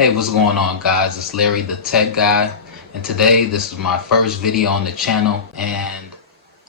Hey, what's going on, guys? It's Larry the Tech Guy, and today this is my first video on the channel, and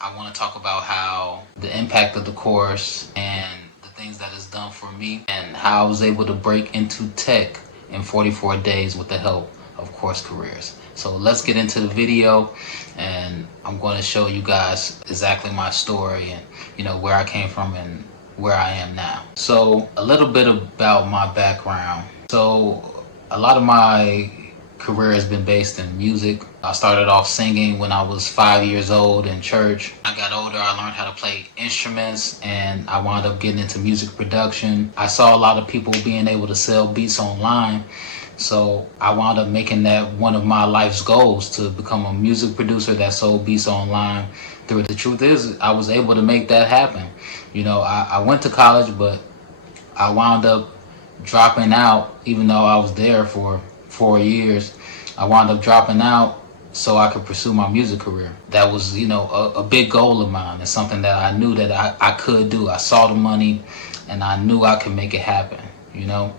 I want to talk about how the impact of the course and the things that it's done for me, and how I was able to break into tech in 44 days with the help of CourseCareers. So let's get into the video, and I'm going to show you guys exactly my story and where I came from and where I am now. So a little bit about my background. So a lot of my career has been based in music. I started off singing when I was 5 years old in church. I got older, I learned how to play instruments, and I wound up getting into music production. I saw a lot of people being able to sell beats online, so I wound up making that one of my life's goals, to become a music producer that sold beats online. The truth is, I was able to make that happen. I went to college, but I wound up dropping out. Even though I was there for 4 years, I wound up dropping out so I could pursue my music career. That was, a big goal of mine. It's something that I knew that I could do. I saw the money and I knew I could make it happen.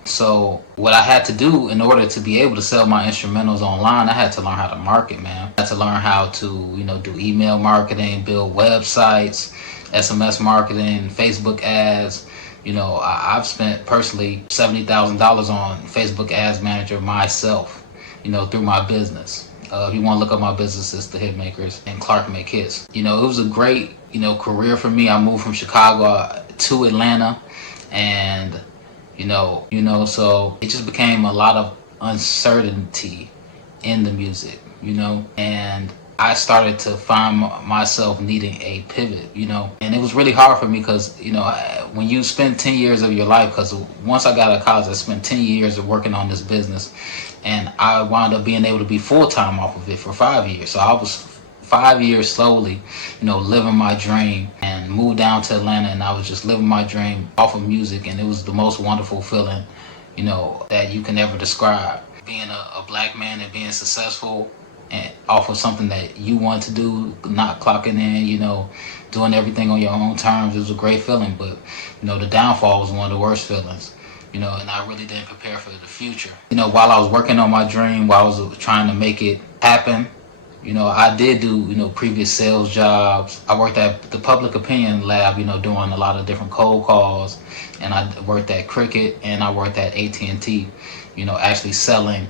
So what I had to do in order to be able to sell my instrumentals online, I had to learn how to market, man. I had to learn how to, do email marketing, build websites, SMS marketing, Facebook ads. I've spent personally $70,000 on Facebook Ads Manager myself, through my business. If you want to look up my business, it's The Hitmakers and Clark Make Hits. It was a great, career for me. I moved from Chicago to Atlanta, and so it just became a lot of uncertainty in the music, and I started to find myself needing a pivot, and it was really hard for me because, when you spend 10 years of your life, because once I got out of college, I spent 10 years of working on this business, and I wound up being able to be full-time off of it for 5 years. So I was 5 years slowly, living my dream, and moved down to Atlanta, and I was just living my dream off of music, and it was the most wonderful feeling, that you can ever describe. Being a black man and being successful and off of something that you want to do, not clocking in, doing everything on your own terms, it was a great feeling. But, the downfall was one of the worst feelings, and I really didn't prepare for the future. While I was working on my dream, while I was trying to make it happen, I did do, previous sales jobs. I worked at the Public Opinion Lab, doing a lot of different cold calls. And I worked at Cricket, and I worked at AT&T, actually selling,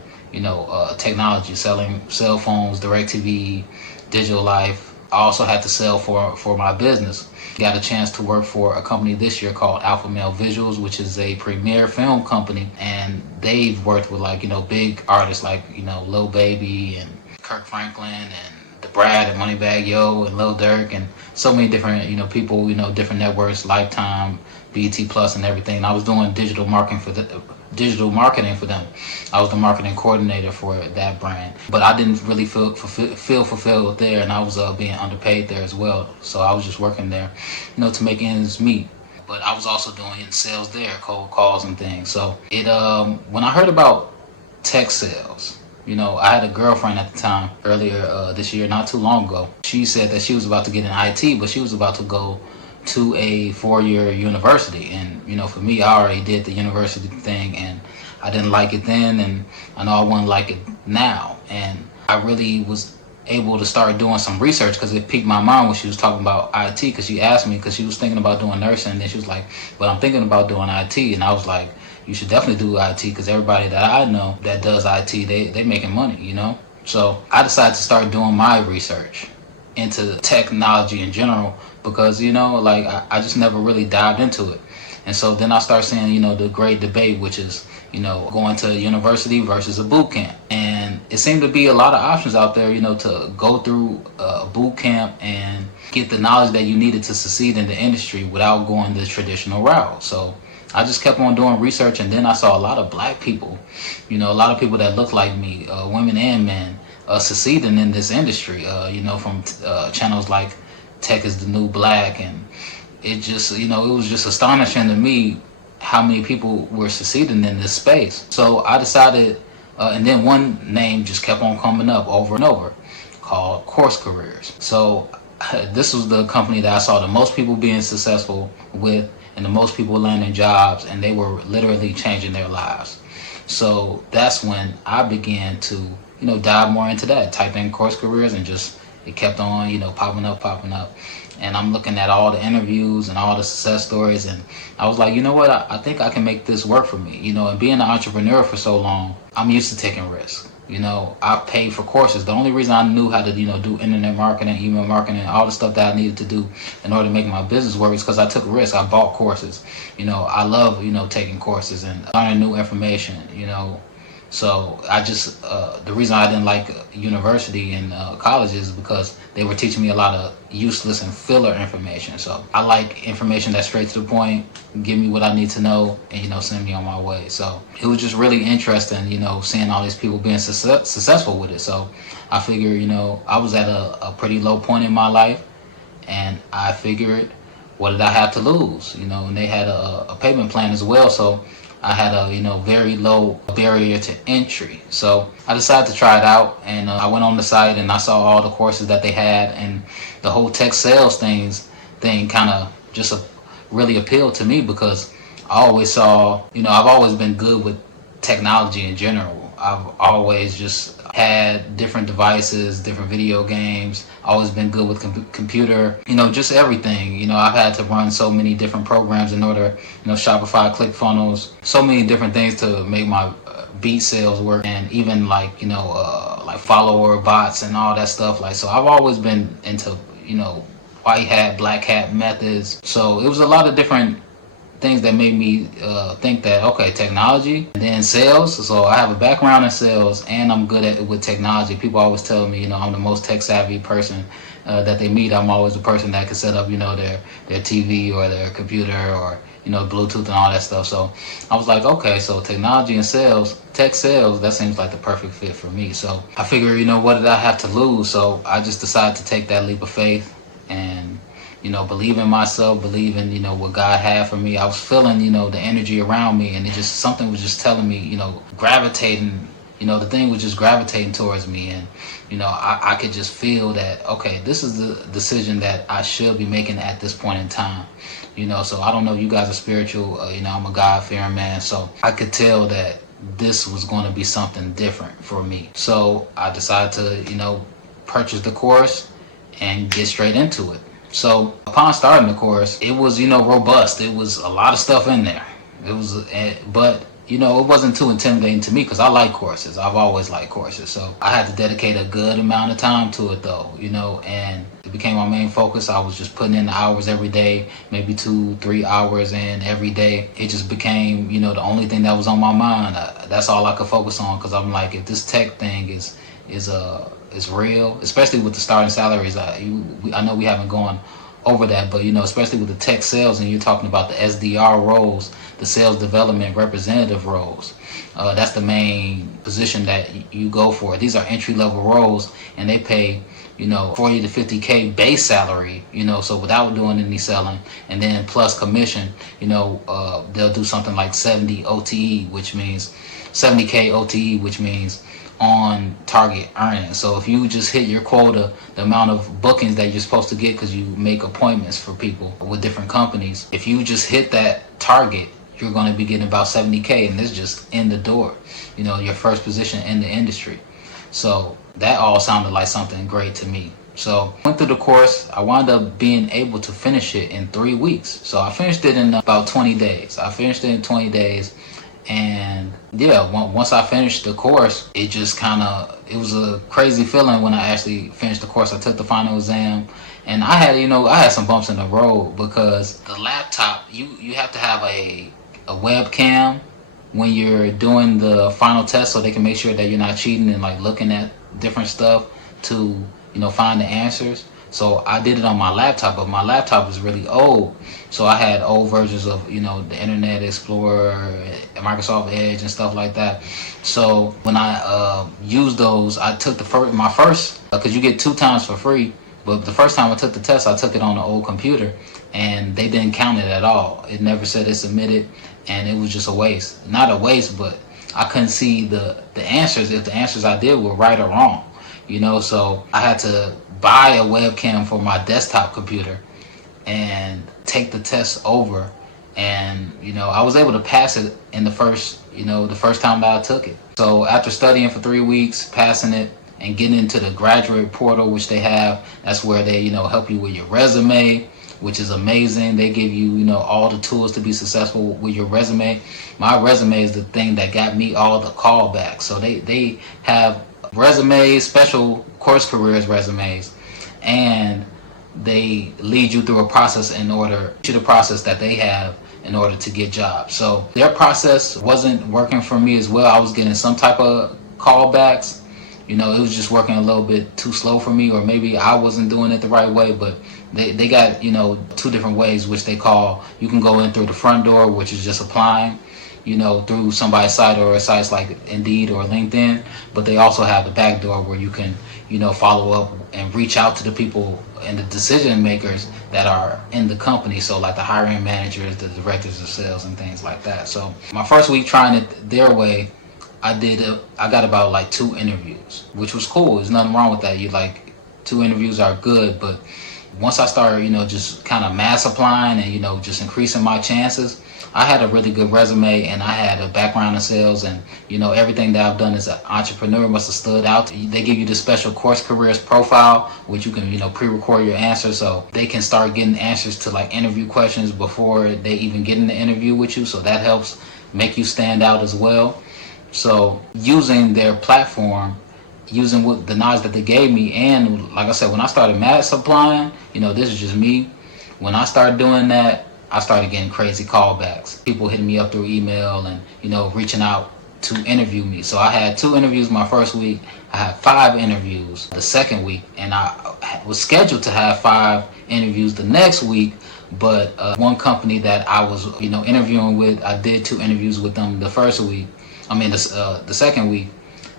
technology, selling cell phones, DirecTV, Digital Life. I also had to sell for my business. Got a chance to work for a company this year called Alpha Male Visuals, which is a premiere film company. And they've worked with big artists like, Lil Baby and Kirk Franklin and the Brad and Moneybagg Yo and Lil Durk and so many different people, different networks, Lifetime, BET Plus, and everything. And I was doing digital marketing for them. I was the marketing coordinator for that brand, but I didn't really feel fulfilled there, and I was being underpaid there as well. So I was just working there, to make ends meet. But I was also doing sales there, cold calls and things. So when I heard about tech sales, I had a girlfriend at the time earlier this year, not too long ago. She said that she was about to get in IT, but she was about to go to a 4-year university. And, for me, I already did the university thing, and I didn't like it then, and I know I wouldn't like it now. And I really was able to start doing some research because it piqued my mind when she was talking about IT, because she asked me, because she was thinking about doing nursing, and then she was like, but I'm thinking about doing IT. And I was like, you should definitely do IT, because everybody that I know that does IT, they making money, So I decided to start doing my research into technology in general, because, I just never really dived into it. And so then I start seeing, the great debate, which is, going to university versus a boot camp. And it seemed to be a lot of options out there, to go through a boot camp and get the knowledge that you needed to succeed in the industry without going the traditional route. So I just kept on doing research, and then I saw a lot of black people, a lot of people that look like me, women and men, succeeding in this industry, from channels like Tech is the New Black. And it just, it was just astonishing to me how many people were succeeding in this space. So I decided, and then one name just kept on coming up over and over, called CourseCareers. So this was the company that I saw the most people being successful with, and the most people landing jobs, and they were literally changing their lives. So that's when I began to, dive more into that. Type in CourseCareers and just it kept on, popping up, popping up. And I'm looking at all the interviews and all the success stories, and I was like, you know what? I think I can make this work for me. And being an entrepreneur for so long, I'm used to taking risks. I paid for courses. The only reason I knew how to, do internet marketing, email marketing, all the stuff that I needed to do in order to make my business work is because I took risks. I bought courses. I love, taking courses and learning new information, So I just, the reason I didn't like university and college is because they were teaching me a lot of useless and filler information. So I like information that's straight to the point, give me what I need to know, and, send me on my way. So it was just really interesting, seeing all these people being successful with it. So I figured, I was at a pretty low point in my life, and I figured, what did I have to lose? And they had a payment plan as well. So I had a very low barrier to entry. So I decided to try it out, and I went on the site and I saw all the courses that they had, and the whole tech sales thing kind of just really appealed to me because I always saw, I've always been good with technology in general. I've always just had different devices, different video games. Always been good with computer, just everything. I've had to run so many different programs in order, Shopify, ClickFunnels, so many different things to make my beat sales work, and even like follower bots and all that stuff. So I've always been into, white hat, black hat methods. So it was a lot of different things that made me think that, okay, technology and then sales. So I have a background in sales and I'm good at with technology. People always tell me, I'm the most tech savvy person that they meet. I'm always the person that can set up, their TV or their computer or, Bluetooth and all that stuff. So I was like, okay, so technology and sales, tech sales, that seems like the perfect fit for me. So I figured, what did I have to lose? So I just decided to take that leap of faith and believe in myself, believe in, what God had for me. I was feeling, the energy around me, and something was just telling me, gravitating, the thing was just gravitating towards me. And, I could just feel that, okay, this is the decision that I should be making at this point in time. So I don't know if you guys are spiritual, I'm a God-fearing man. So I could tell that this was going to be something different for me. So I decided to, purchase the course and get straight into it. So upon starting the course, it was, robust. It was a lot of stuff in there. It was, but, it wasn't too intimidating to me because I like courses. I've always liked courses. So I had to dedicate a good amount of time to it though, and it became my main focus. I was just putting in the hours every day, maybe 2-3 hours in every day. It just became, the only thing that was on my mind. That's all I could focus on because I'm like, if this tech thing is real, especially with the starting salaries. I know we haven't gone over that, but especially with the tech sales, and you're talking about the SDR roles, the sales development representative roles. That's the main position that you go for. These are entry level roles, and they pay 40 to 50K base salary. So without doing any selling, and then plus commission. They'll do something like 70 OTE, which means 70K OTE, which means on target earnings. So if you just hit your quota, the amount of bookings that you're supposed to get because you make appointments for people with different companies, if you just hit that target, you're going to be getting about 70K, and this just in the door, your first position in the industry. So that all sounded like something great to me. So I went through the course. I wound up being able to finish it in 3 weeks. So I finished it in about 20 days. And yeah, once I finished the course, it was a crazy feeling when I actually finished the course. I took the final exam, and I had some bumps in the road because the laptop, you have to have a webcam when you're doing the final test so they can make sure that you're not cheating and like looking at different stuff to find the answers. So I did it on my laptop, but my laptop is really old. So I had old versions of, the Internet Explorer, Microsoft Edge and stuff like that. So when I used those, I took my first, because you get 2 times for free. But the first time I took the test, I took it on an old computer, and they didn't count it at all. It never said it submitted, and it was just a waste. Not a waste, but I couldn't see the answers, if the answers I did were right or wrong. So I had to buy a webcam for my desktop computer and take the test over And I was able to pass it in the first time that I took it. So after studying for 3 weeks, passing it, and getting into the graduate portal, which they have, that's where they help you with your resume, which is amazing. They give you all the tools to be successful with your resume. My resume is the thing that got me all the callbacks. So they have resumes, special CourseCareers resumes, and they lead you through a process in order to the process that they have in order to get jobs. So their process wasn't working for me as well. I was getting some type of callbacks. It was just working a little bit too slow for me, or maybe I wasn't doing it the right way. But they got two different ways, which they call, you can go in through the front door, which is just applying through somebody's site or sites like Indeed or LinkedIn. But they also have the back door where you can follow up and reach out to the people and the decision makers that are in the company. So like the hiring managers, the directors of sales, and things like that. So my first week trying it their way, I got about like 2 interviews, which was cool. There's nothing wrong with that. 2 interviews are good, but once I started, just kind of mass applying and, just increasing my chances, I had a really good resume and I had a background in sales, and, everything that I've done as an entrepreneur must have stood out. They give you this special CourseCareers profile, which you can, pre-record your answers, so they can start getting answers to like interview questions before they even get in the interview with you. So that helps make you stand out as well. So using their platform, using what the knowledge that they gave me, and like I said, when I started mass applying, this is just me. When I started doing that, I started getting crazy callbacks. People hitting me up through email and reaching out to interview me. So I had 2 interviews my first week. I had 5 interviews the second week, and I was scheduled to have 5 interviews the next week. But one company that I was interviewing with, I did 2 interviews with them the first week. The second week,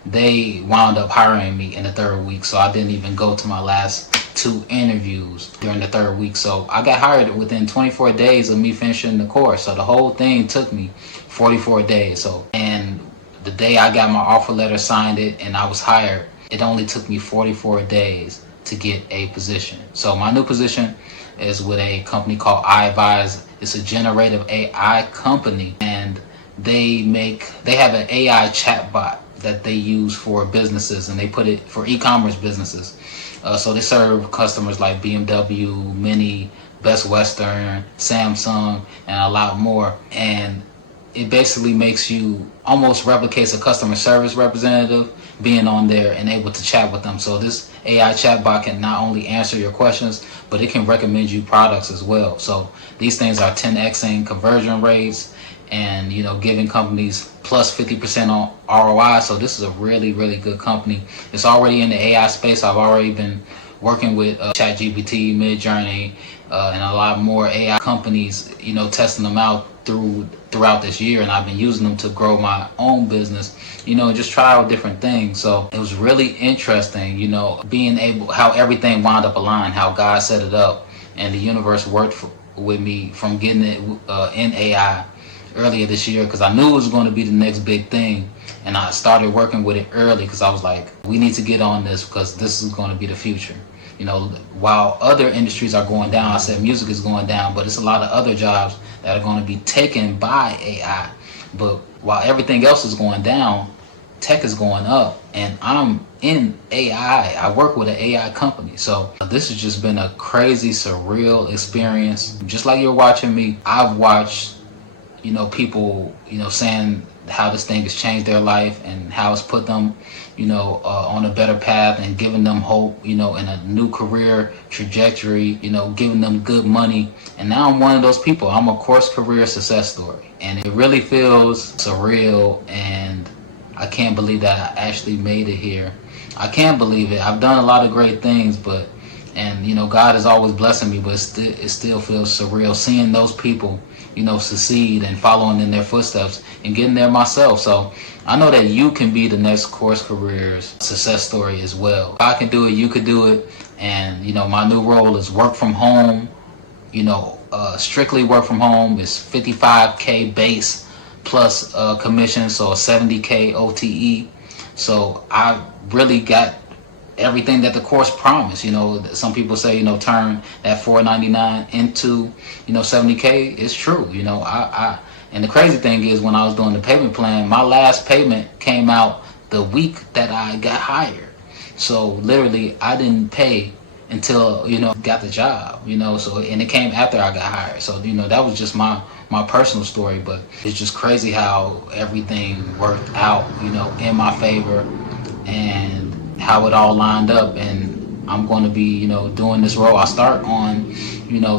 they wound up hiring me in the 3rd week, so I didn't even go to my last 2 interviews during the 3rd week. So I got hired within 24 days of me finishing the course. So the whole thing took me 44 days. And the day I got my offer letter, signed it, and I was hired, it only took me 44 days to get a position. So my new position is with a company called iAdvise. It's a generative AI company, and they have an AI chatbot that they use for businesses, and they put it for e-commerce businesses. So they serve customers like BMW, Mini, Best Western, Samsung, and a lot more. And it basically makes you, almost replicates a customer service representative being on there and able to chat with them. So this AI chatbot can not only answer your questions, but it can recommend you products as well. So these things are 10xing conversion rates, and giving companies plus 50% on ROI. So this is a really, really good company. It's already in the AI space. I've already been working with ChatGPT, Midjourney, and a lot more AI companies, testing them out throughout this year, and I've been using them to grow my own business, and just try out different things. So it was really interesting, being able, how everything wound up aligned, how God set it up, and the universe worked with me from getting it in AI earlier this year, because I knew it was going to be the next big thing, and I started working with it early because I was like, we need to get on this because this is going to be the future. While other industries are going down, I said music is going down, but it's a lot of other jobs that are going to be taken by AI. But while everything else is going down, tech is going up, and I'm in AI. I work with an AI company. So this has just been a crazy, surreal experience. Just like you're watching me, I've watched people, saying how this thing has changed their life and how it's put them, on a better path and giving them hope, in a new career trajectory, giving them good money. And now I'm one of those people. I'm a CourseCareer success story. And it really feels surreal, and I can't believe that I actually made it here. I can't believe it. I've done a lot of great things, and God is always blessing me, but it still feels surreal seeing those people succeed and following in their footsteps and getting there myself. So I know that you can be the next CourseCareers success story as well. I can do it, you could do it. And my new role is work from home, strictly work from home. It's 55K base plus commission, so a 70K OTE. So I really got everything that the course promised. Some people say, turn that $499 into, 70K. It's true. And the crazy thing is, when I was doing the payment plan, my last payment came out the week that I got hired. So literally, I didn't pay until got the job. So, and it came after I got hired. So that was just my personal story. But it's just crazy how everything worked out in my favor, and how it all lined up. And I'm going to be doing this role. I start on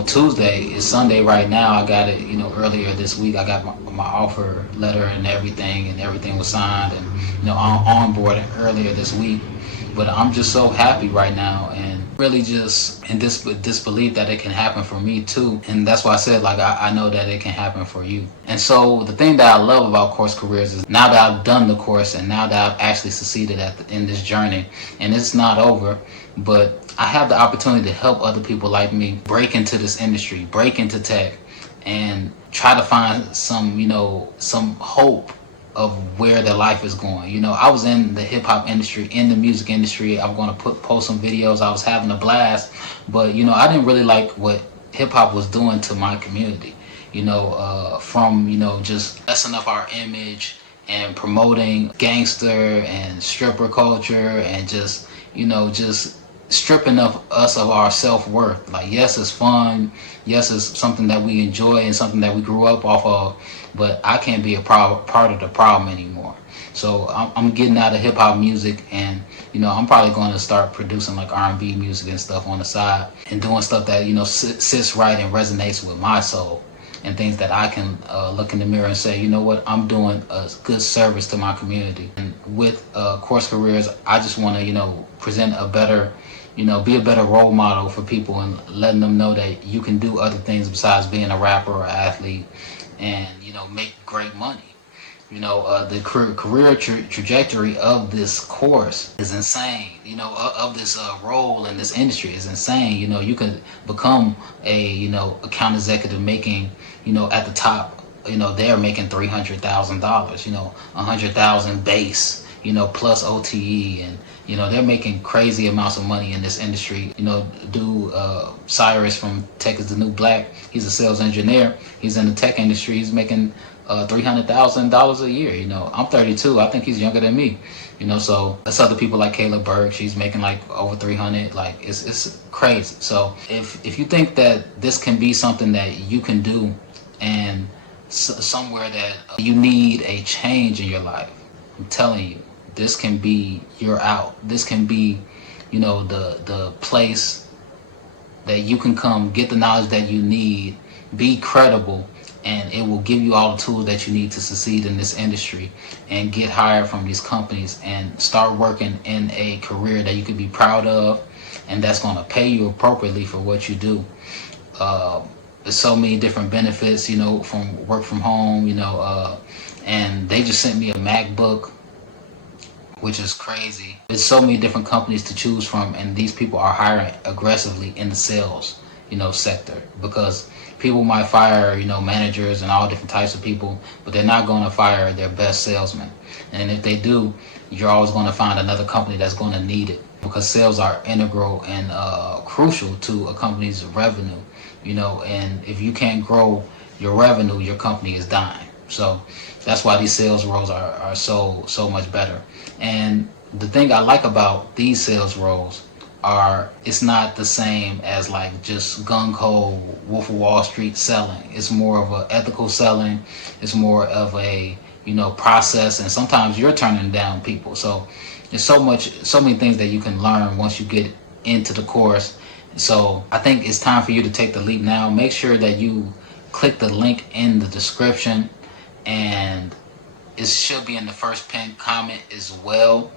Tuesday. It's Sunday right now. I got it earlier this week. I got my offer letter and everything was signed, and on board earlier this week. But I'm just so happy right now, and really just in disbelief that it can happen for me too. And that's why I said, like, I know that it can happen for you. And so the thing that I love about Course Careers is, now that I've done the course and now that I've actually succeeded in this journey, and it's not over, but I have the opportunity to help other people like me break into this industry, break into tech, and try to find some hope of where their life is going. I was in the hip hop industry, in the music industry. I'm going to post some videos. I was having a blast, but I didn't really like what hip hop was doing to my community. From just messing up our image and promoting gangster and stripper culture, and just stripping us of our self-worth. Like, yes, it's fun, yes, it's something that we enjoy and something that we grew up off of, but I can't be a part of the problem anymore. So I'm getting out of hip-hop music, and I'm probably going to start producing like R&B music and stuff on the side, and doing stuff that sits right and resonates with my soul, and things that I can look in the mirror and say, what, I'm doing a good service to my community. And with Course Careers, I just want to present a better, be a better role model for people, and letting them know that you can do other things besides being a rapper or athlete, and make great money. The career trajectory of this course is insane. Of this role in this industry is insane. You can become a account executive making at the top. They're making $300,000. $100,000 base. Plus OTE, and they're making crazy amounts of money in this industry. Cyrus from Tech is the New Black, he's a sales engineer. He's in the tech industry. He's making $300,000 a year. I'm 32. I think he's younger than me. So that's other people like Kayla Berg. She's making like over 300. Like, it's crazy. So if you think that this can be something that you can do, and somewhere that you need a change in your life, I'm telling you, this can be your out. This can be, the place that you can come get the knowledge that you need, be credible, and it will give you all the tools that you need to succeed in this industry and get hired from these companies and start working in a career that you can be proud of, and that's going to pay you appropriately for what you do. There's so many different benefits, from work from home, and they just sent me a MacBook, which is crazy. There's so many different companies to choose from, and these people are hiring aggressively in the sales, sector, because people might fire, managers and all different types of people, but they're not going to fire their best salesman. And if they do, you're always going to find another company that's going to need it, because sales are integral and crucial to a company's revenue, and if you can't grow your revenue, your company is dying. So that's why these sales roles are so much better. And the thing I like about these sales roles are, it's not the same as like just gung-ho Wolf of Wall Street selling. It's more of a ethical selling. It's more of a process, and sometimes you're turning down people. So there's so many things that you can learn once you get into the course. So I think it's time for you to take the leap now. Make sure that you click the link in the description, and it should be in the first pinned comment as well.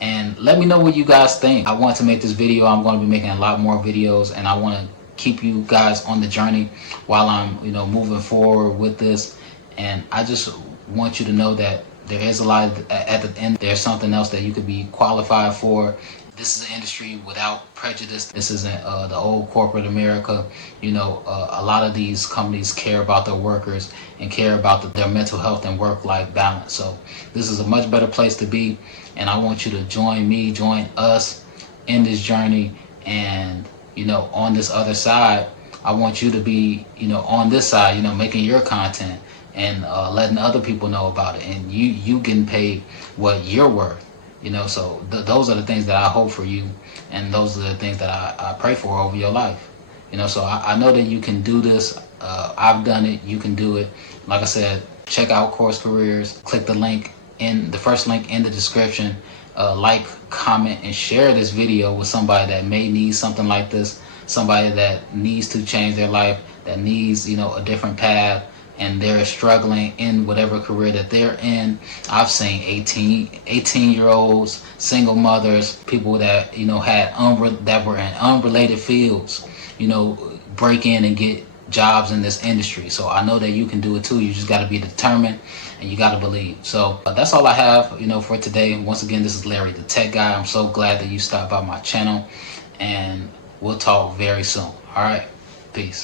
And let me know what you guys think. I want to make this video. I'm going to be making a lot more videos, and I want to keep you guys on the journey while I'm moving forward with this. And I just want you to know that there is a lot at the end. There's something else that you could be qualified for. This is an industry without prejudice. This isn't the old corporate America. A lot of these companies care about their workers and care about their mental health and work-life balance. So this is a much better place to be, and I want you to join me, join us in this journey, and on this other side, I want you to be on this side, making your content and letting other people know about it, and you getting paid what you're worth. So those are the things that I hope for you, and those are the things that I pray for over your life. So I know that you can do this. I've done it. You can do it. Like I said, check out Course Careers. Click the first link in the description. Like, comment, and share this video with somebody that may need something like this. Somebody that needs to change their life, that needs a different path, and they're struggling in whatever career that they're in. I've seen 18-year-olds, single mothers, people that that were in unrelated fields, break in and get jobs in this industry. So I know that you can do it too. You just got to be determined, and you got to believe. So that's all I have, for today. Once again, this is Larry, the tech guy. I'm so glad that you stopped by my channel, and we'll talk very soon. All right, peace.